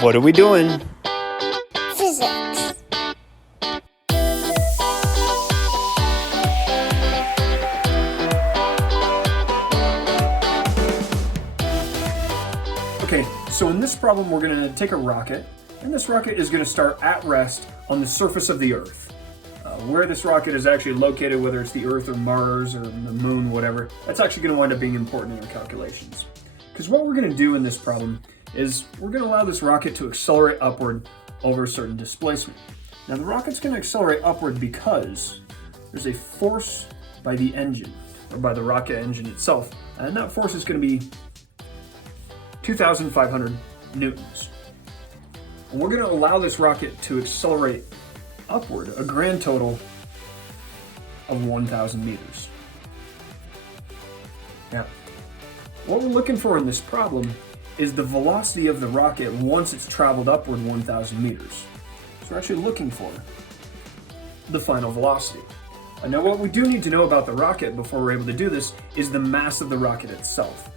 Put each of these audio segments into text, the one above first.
What are we doing? Physics. Okay, so in this problem we're going to take a rocket, and this rocket is going to start at rest on the surface of the Earth. Where this rocket is actually located, whether it's the Earth or Mars or the Moon, whatever, that's actually going to wind up being important in our calculations. Because what we're going to do in this problem is we're going to allow this rocket to accelerate upward over a certain displacement. Now the rocket's going to accelerate upward because there's a force by the engine, or by the rocket engine itself, and that force is going to be 2,500 newtons. And we're going to allow this rocket to accelerate upward a grand total of 1,000 meters. Now, what we're looking for in this problem is the velocity of the rocket once it's traveled upward 1,000 meters. So we're actually looking for the final velocity. Now what we do need to know about the rocket before we're able to do this is the mass of the rocket itself.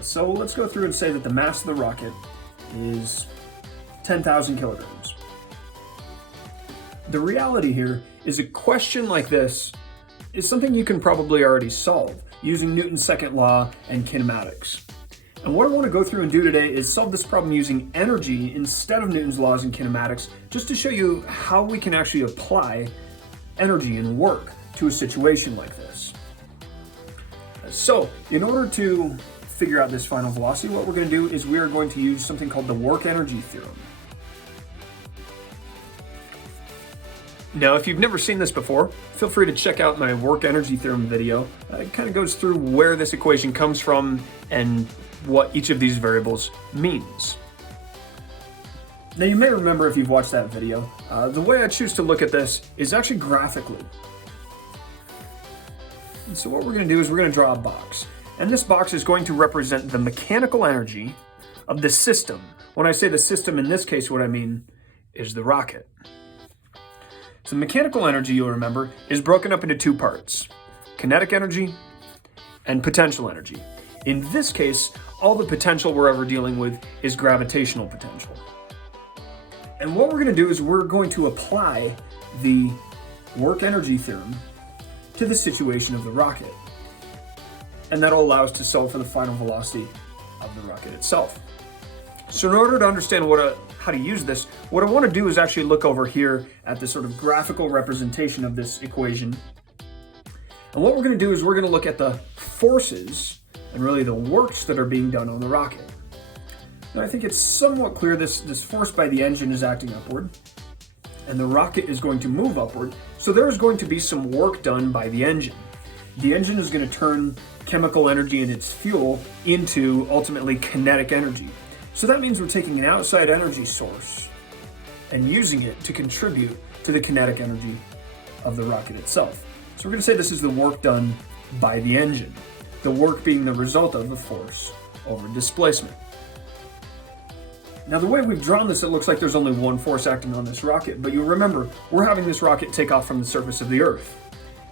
So let's go through and say that the mass of the rocket is 10,000 kilograms. The reality here is a question like this is something you can probably already solve using Newton's second law and kinematics. And what I want to go through and do today is solve this problem using energy instead of Newton's laws and kinematics, just to show you how we can actually apply energy and work to a situation like this. So in order to figure out this final velocity, what we're going to do is we are going to use something called the work-energy theorem. Now, if you've never seen this before, feel free to check out my work-energy theorem video. It kind of goes through where this equation comes from and what each of these variables means. Now, you may remember if you've watched that video, the way I choose to look at this is actually graphically. And so what we're going to do is we're going to draw a box. And this box is going to represent the mechanical energy of the system. When I say the system in this case, what I mean is the rocket. So mechanical energy, you'll remember, is broken up into two parts: kinetic energy and potential energy. In this case, all the potential we're ever dealing with is gravitational potential. And what we're going to do is we're going to apply the work-energy theorem to the situation of the rocket. And that'll allow us to solve for the final velocity of the rocket itself. So in order to understand how to use this, what I want to do is actually look over here at the sort of graphical representation of this equation. And what we're going to do is we're going to look at the forces and really the works that are being done on the rocket. Now I think it's somewhat clear this force by the engine is acting upward, and the rocket is going to move upward, so there's going to be some work done by the engine. The engine is going to turn chemical energy and its fuel into ultimately kinetic energy. So that means we're taking an outside energy source and using it to contribute to the kinetic energy of the rocket itself. So we're going to say this is the work done by the engine, the work being the result of the force over displacement. Now the way we've drawn this, it looks like there's only one force acting on this rocket, but you'll remember we're having this rocket take off from the surface of the Earth.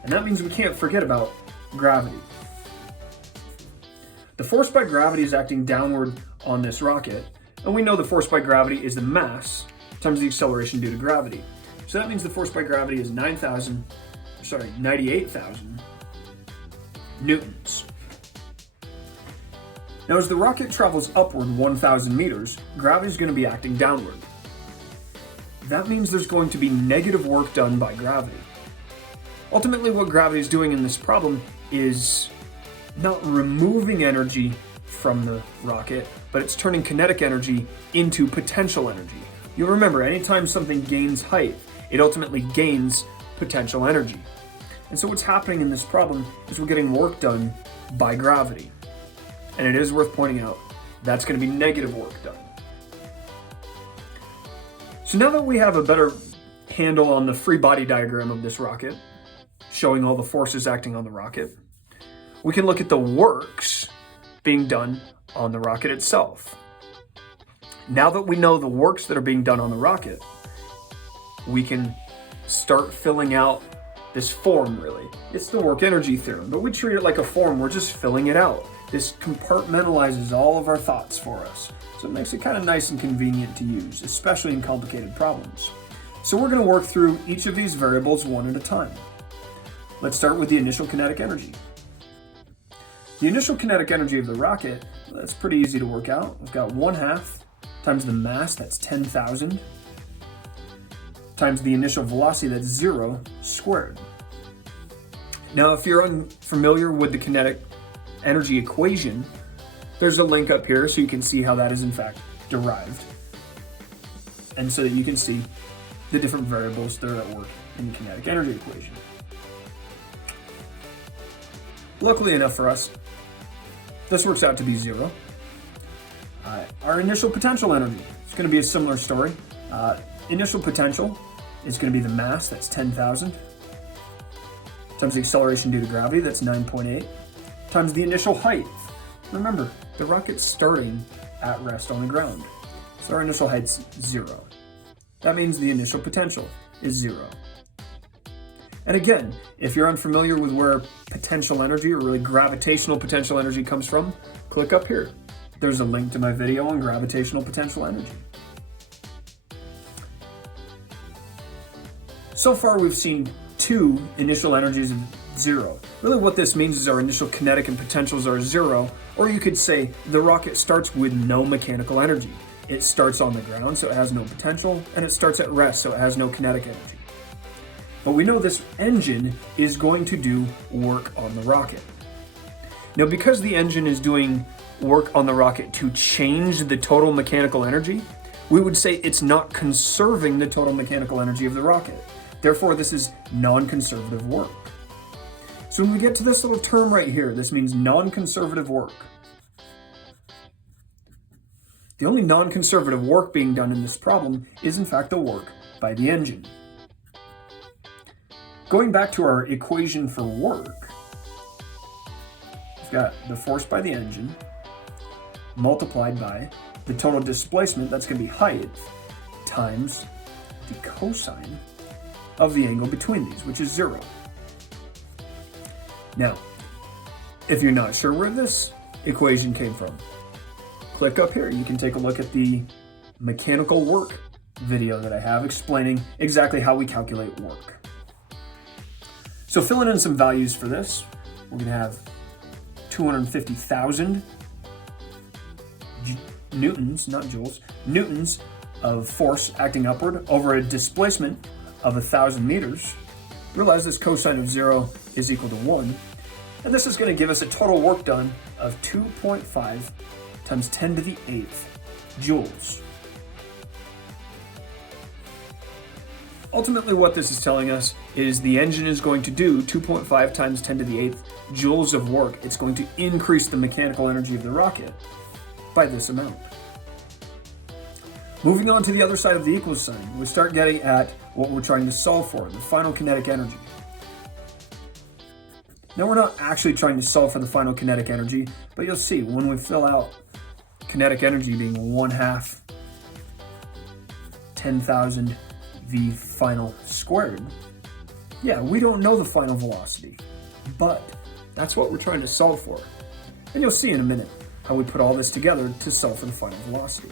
And that means we can't forget about gravity. The force by gravity is acting downward on this rocket, and we know the force by gravity is the mass times the acceleration due to gravity. So that means the force by gravity is 98,000 newtons. Now as the rocket travels upward 1,000 meters, gravity is going to be acting downward. That means there's going to be negative work done by gravity. Ultimately, what gravity is doing in this problem is not removing energy from the rocket, but it's turning kinetic energy into potential energy. You'll remember, anytime something gains height, it ultimately gains potential energy. And so what's happening in this problem is we're getting work done by gravity. And it is worth pointing out, that's going to be negative work done. So now that we have a better handle on the free body diagram of this rocket, showing all the forces acting on the rocket, we can look at the works being done on the rocket itself. Now that we know the works that are being done on the rocket, we can start filling out this form, really. It's the work-energy theorem, but we treat it like a form. We're just filling it out. This compartmentalizes all of our thoughts for us, so it makes it kind of nice and convenient to use, especially in complicated problems. So we're going to work through each of these variables one at a time. Let's start with the initial kinetic energy. The initial kinetic energy of the rocket, that's pretty easy to work out. We've got 1/2 times the mass, that's 10,000, times the initial velocity, that's 0, squared. Now, if you're unfamiliar with the kinetic energy equation, there's a link up here so you can see how that is in fact derived, and so that you can see the different variables that are at work in the kinetic energy equation. Luckily enough for us, this works out to be 0. Our initial potential energy is going to be a similar story. Initial potential is going to be the mass, that's 10,000, times the acceleration due to gravity, that's 9.8, times the initial height. Remember, the rocket's starting at rest on the ground, so our initial height's 0. That means the initial potential is 0. And again, if you're unfamiliar with where potential energy, or really gravitational potential energy, comes from, click up here. There's a link to my video on gravitational potential energy. So far we've seen 2 initial energies of 0. Really what this means is our initial kinetic and potentials are 0, or you could say the rocket starts with no mechanical energy. It starts on the ground, so it has no potential, and it starts at rest, so it has no kinetic energy. But we know this engine is going to do work on the rocket. Now, because the engine is doing work on the rocket to change the total mechanical energy, we would say it's not conserving the total mechanical energy of the rocket. Therefore, this is non-conservative work. So when we get to this little term right here, this means non-conservative work. The only non-conservative work being done in this problem is in fact the work by the engine. Going back to our equation for work, we've got the force by the engine multiplied by the total displacement, that's going to be height, times the cosine of the angle between these, which is 0. Now, if you're not sure where this equation came from, click up here. You can take a look at the mechanical work video that I have explaining exactly how we calculate work. So filling in some values for this, we're going to have 250,000 newtons, not joules, newtons of force acting upward over a displacement of 1,000 meters. Realize this cosine of 0 is equal to 1. And this is going to give us a total work done of 2.5 times 10 to the 8th joules. Ultimately, what this is telling us is the engine is going to do 2.5 times 10 to the 8th joules of work. It's going to increase the mechanical energy of the rocket by this amount. Moving on to the other side of the equals sign, we start getting at what we're trying to solve for, the final kinetic energy. Now, we're not actually trying to solve for the final kinetic energy, but you'll see when we fill out kinetic energy being 1/2 10,000 v final squared, yeah, we don't know the final velocity, but that's what we're trying to solve for. And you'll see in a minute how we put all this together to solve for the final velocity.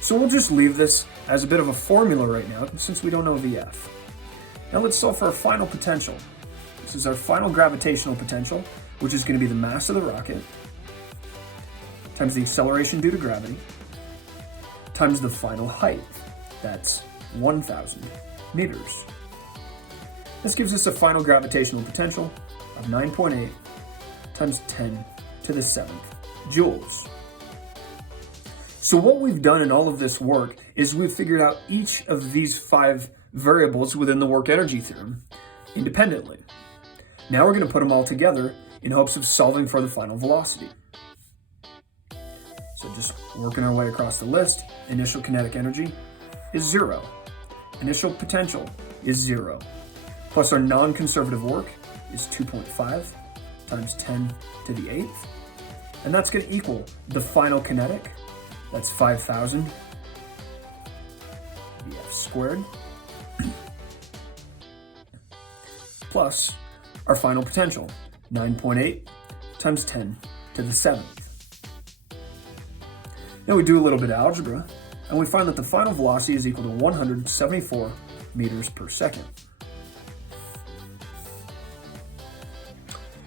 So we'll just leave this as a bit of a formula right now, since we don't know VF. Now let's solve for our final potential. This is our final gravitational potential, which is going to be the mass of the rocket, times the acceleration due to gravity, times the final height. That's 1,000 meters. This gives us a final gravitational potential of 9.8 times 10 to the 7th joules. So what we've done in all of this work is we've figured out each of these 5 variables within the work energy theorem independently. Now we're going to put them all together in hopes of solving for the final velocity. So just working our way across the list, initial kinetic energy is 0. Initial potential is 0. Plus our non-conservative work is 2.5 times 10 to the 8th. And that's going to equal the final kinetic, that's 5,000 VF squared, plus our final potential, 9.8 times 10 to the 7th. Now we do a little bit of algebra, and we find that the final velocity is equal to 174 meters per second.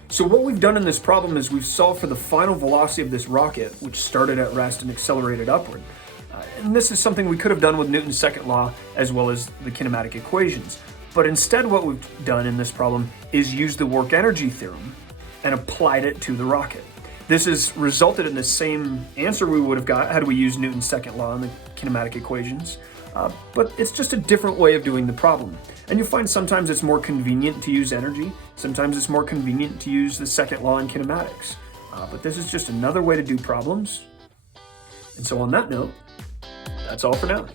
So what we've done in this problem is we've solved for the final velocity of this rocket, which started at rest and accelerated upward. And this is something we could have done with Newton's second law as well as the kinematic equations. But instead what we've done in this problem is use the work-energy theorem and applied it to the rocket. This has resulted in the same answer we would have got had we used Newton's second law and the kinematic equations, but it's just a different way of doing the problem. And you'll find sometimes it's more convenient to use energy, sometimes it's more convenient to use the second law in kinematics. But this is just another way to do problems. And so on that note, that's all for now.